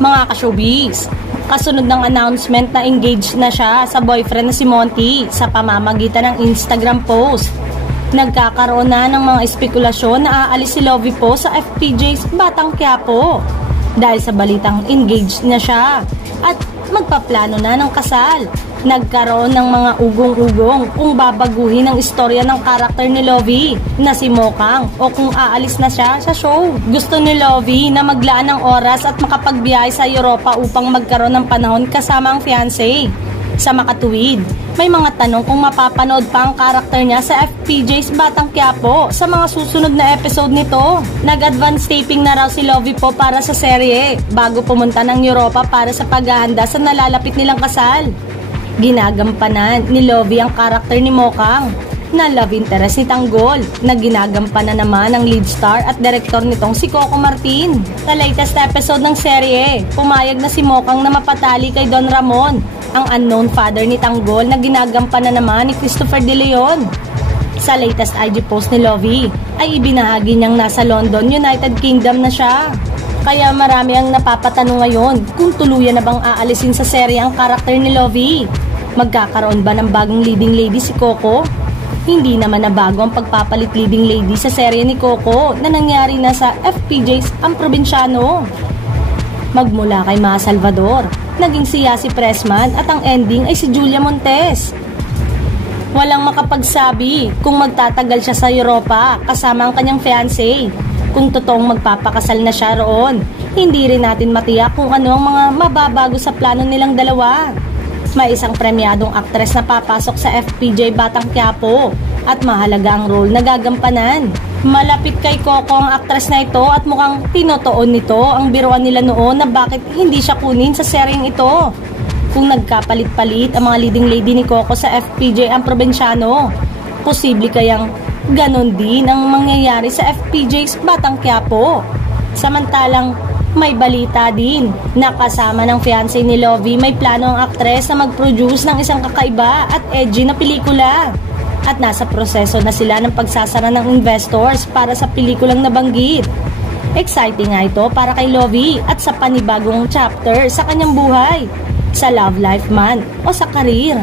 Mga ka-showbiz, kasunod ng announcement na engaged na siya sa boyfriend na si Monty sa pamamagitan ng Instagram post, nagkakaroon na ng mga espekulasyon na aalis si Lovie po sa FPJ's Batang Quiapo dahil sa balitang engaged na siya at magpaplano na ng kasal. Nagkaroon ng mga ugong-ugong kung babaguhin ang istorya ng karakter ni Lovie na si Mokang o kung aalis na siya sa show. Gusto ni Lovie na maglaan ng oras at makapagbiyahe sa Europa upang magkaroon ng panahon kasama ang fiancé. Sa makatuwid, may mga tanong kung mapapanood pa ang karakter niya sa FPJ's Batang Quiapo sa mga susunod na episode nito. Nag-advance taping na raw si Lovie po para sa serye bago pumunta ng Europa para sa paghahanda sa nalalapit nilang kasal. Ginagampanan ni Lovie ang karakter ni Mokang na love interest ni Tanggol na ginagampanan naman ng lead star at direktor nitong si Coco Martin. Sa latest episode ng serye, pumayag na si Mokang na mapatali kay Don Ramon, ang unknown father ni Tanggol na ginagampanan naman ni Christopher De Leon. Sa latest IG post ni Lovie ay ibinahagi niyang nasa London, United Kingdom na siya. Kaya marami ang napapatanong ngayon kung tuluyan na bang aalisin sa serye ang karakter ni Lovie. Magkakaroon ba ng bagong leading lady si Coco? Hindi naman na bago ang pagpapalit leading lady sa serye ni Coco na nangyari na sa FPJ's Ang Probinsyano. Magmula kay Ma Salvador, naging si Yasi Pressman at ang ending ay si Julia Montes. Walang makapagsabi kung magtatagal siya sa Europa kasama ang kanyang fiancé. Kung totoong magpapakasal na siya roon, hindi rin natin matiyak kung ano ang mga mababago sa plano nilang dalawa. May isang premyadong aktres na papasok sa FPJ Batang Quiapo at mahalaga ang role na gagampanan. Malapit kay Coco ang aktres na ito at mukhang tinotoon nito ang biruan nila noon na bakit hindi siya kunin sa seryeng ito. Kung nagkapalit-palit ang mga leading lady ni Coco sa FPJ Ang Probinsyano, posible kayang ganon din ang mangyayari sa FPJ's Batang Quiapo. Samantalang may balita din na kasama ng fiancé ni Lovie may plano ang aktres na mag-produce ng isang kakaiba at edgy na pelikula. At nasa proseso na sila ng pagsasara ng investors para sa pelikulang nabanggit. Exciting nga ito para kay Lovie at sa panibagong chapter sa kanyang buhay, sa love life man o sa career.